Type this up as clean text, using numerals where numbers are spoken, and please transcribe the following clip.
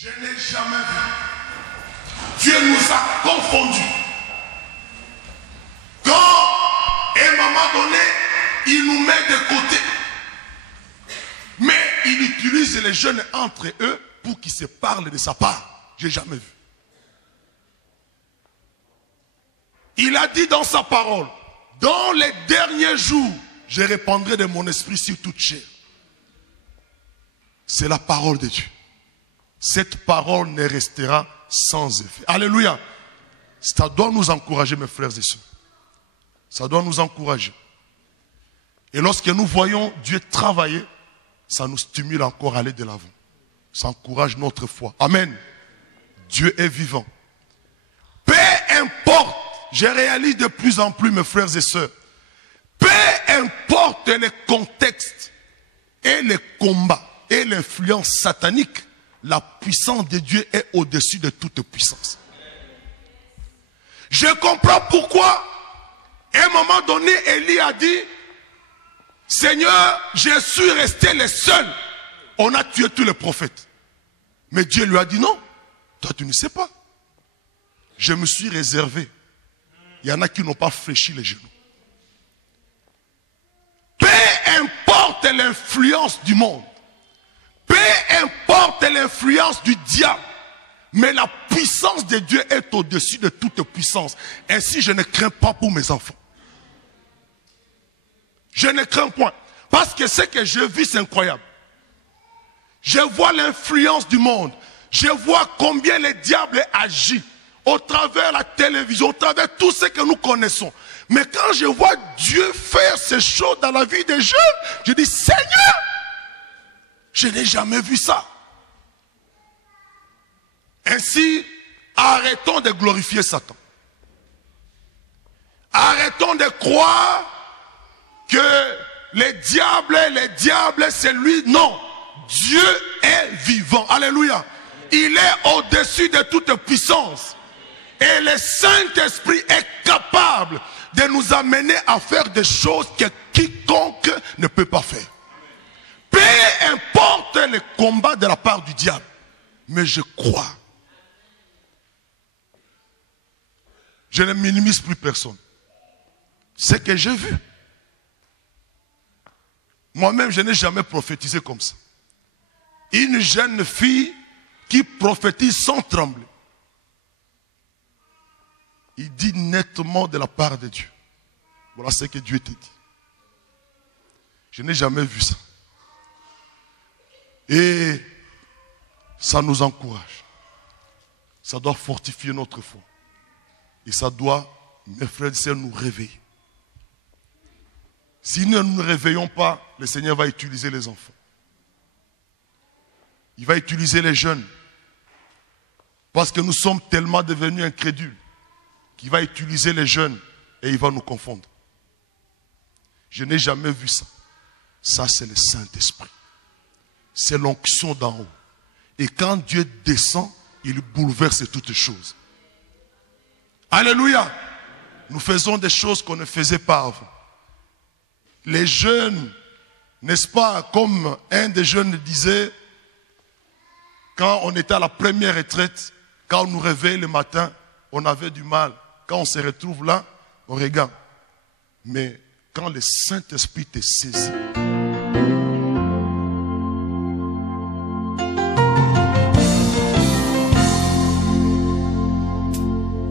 Je n'ai jamais vu. Dieu nous a confondus. Quand, à un moment donné, il nous met de côté. Mais il utilise les jeunes entre eux pour qu'ils se parlent de sa part. Je n'ai jamais vu. Il a dit dans sa parole, dans les derniers jours, je répandrai de mon esprit sur toute chair. C'est la parole de Dieu. Cette parole ne restera sans effet. Alléluia. Ça doit nous encourager, mes frères et sœurs. Ça doit nous encourager. Et lorsque nous voyons Dieu travailler, ça nous stimule encore à aller de l'avant. Ça encourage notre foi. Amen. Dieu est vivant. Peu importe, je réalise de plus en plus, mes frères et sœurs, peu importe les contextes et les combats et l'influence satanique, la puissance de Dieu est au-dessus de toute puissance. Je comprends pourquoi, à un moment donné, Élie a dit, Seigneur, je suis resté le seul. On a tué tous les prophètes. Mais Dieu lui a dit non, toi tu ne sais pas. Je me suis réservé. Il y en a qui n'ont pas fléchi les genoux. Peu importe l'influence du monde, peu importe l'influence du diable, mais la puissance de Dieu est au-dessus de toute puissance. Ainsi, je ne crains pas pour mes enfants. Je ne crains point. Parce que ce que je vis, c'est incroyable. Je vois l'influence du monde. Je vois combien le diable agit au travers de la télévision, au travers de tout ce que nous connaissons. Mais quand je vois Dieu faire ces choses dans la vie des jeunes, je dis, Seigneur, je n'ai jamais vu ça. Ainsi, arrêtons de glorifier Satan. Arrêtons de croire que les diables, c'est lui. Non, Dieu est vivant. Alléluia. Il est au-dessus de toute puissance. Et le Saint-Esprit est capable de nous amener à faire des choses que quiconque ne peut pas faire. Peu importe les combats de la part du diable. Mais je crois. Je ne minimise plus personne. C'est que j'ai vu. Moi-même, je n'ai jamais prophétisé comme ça. Une jeune fille qui prophétise sans trembler. Il dit nettement de la part de Dieu. Voilà ce que Dieu te dit. Je n'ai jamais vu ça. Et ça nous encourage. Ça doit fortifier notre foi. Et ça doit, mes frères et sœurs, nous réveiller. Si nous ne nous réveillons pas, le Seigneur va utiliser les enfants. Il va utiliser les jeunes. Parce que nous sommes tellement devenus incrédules qu'il va utiliser les jeunes et il va nous confondre. Je n'ai jamais vu ça. Ça, c'est le Saint-Esprit. C'est l'onction d'en haut. Et quand Dieu descend, il bouleverse toutes choses. Alléluia. Nous faisons des choses qu'on ne faisait pas avant. Les jeunes, n'est-ce pas, comme un des jeunes disait, quand on était à la première retraite, quand on nous réveillait le matin, on avait du mal. Quand on se retrouve là, on regarde. Mais quand le Saint-Esprit te saisit,